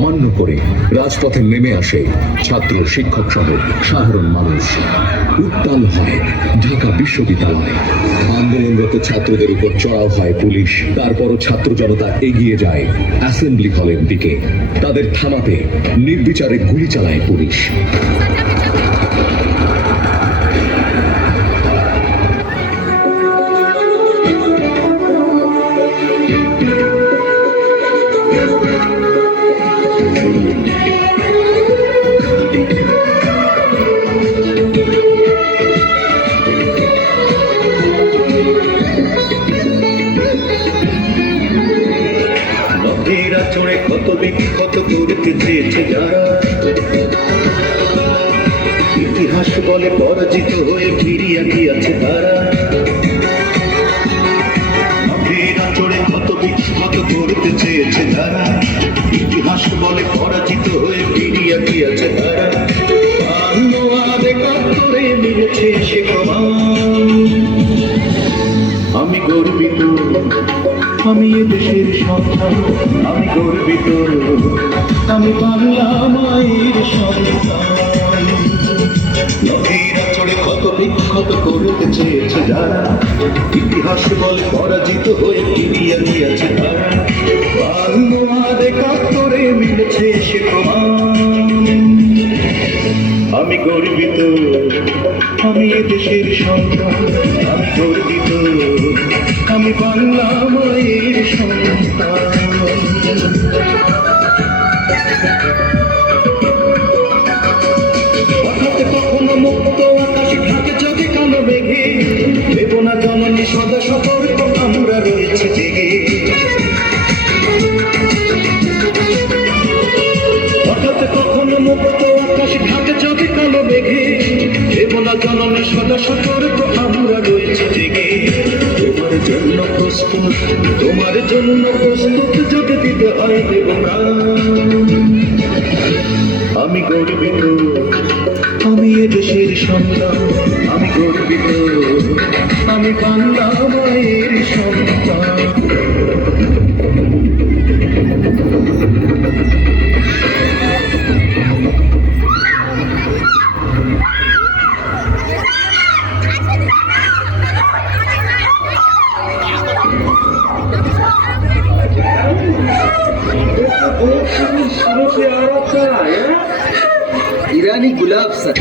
অমান্য করে রাজপথে নেমে আসে ছাত্র শিক্ষক সহ সাধারণ মানুষ। উত্তাল হয় ঢাকা বিশ্ববিদ্যালয়। আন্দোলনরত ছাত্রদের উপর চড়াও হয় পুলিশ। তারপরও ছাত্র জনতা এগিয়ে যায় অ্যাসেম্বলি হলের দিকে। তাদের থামাতে নির্বিচারে গুলি চালায় পুলিশ। চড়ে কত বিক্ষত করতে চেয়েছে যারা, ইতিহাস বলে পরাজিত হয়ে ফিরিয়া গিয়েছে তারা। চড়ে কত বিক্ষত করতে চেয়েছে যারা, ইতিহাস বলে পরাজিত হয়ে ফিরিয়া গিয়েছে তারা। করে মিলেছে সে প্রমাণ। আমি গর্বিত, আমি এ দেশের সন্তান। আমি গর্বিত, আমি বাংলা মায়ের সন্তান। নদীরা চড়ে কত বিক্ষত করতে চেয়েছে যারা, ইতিহাস বলে পরাজিত হয়ে ফিরিয়ে দিয়েছে তারা। বাংলাদেশ একাত্তরে মিলেছে সে প্রমাণ। আমি গর্বিত, আমি এ দেশের সন্তান। আমি গর্বিত, আমি বাংলা মায়ের সন্তান। হঠাৎ কখনো মুক্ত আকাশ ঢাকে চোখে কালো মেঘে, দেব না জননী সদা সতর্ক আমরা রয়েছে জেগে। হঠাৎ কখনো মুক্ত আকাশ ঢাকে চোখে কালো মেঘে, দেব না জননী সদা সতর্ক আমরা রয়েছে জেগে। তোমার জন্য প্রস্তুত, তোমার জন্য প্রস্তুত, যদি দিতে হয় দেব না। আমি গর্বিত, আমি এ দেশের সন্তান। আমি গর্বিত, আমি বাংলা মায়ের সন্তান। ईरानी गुलाब सर।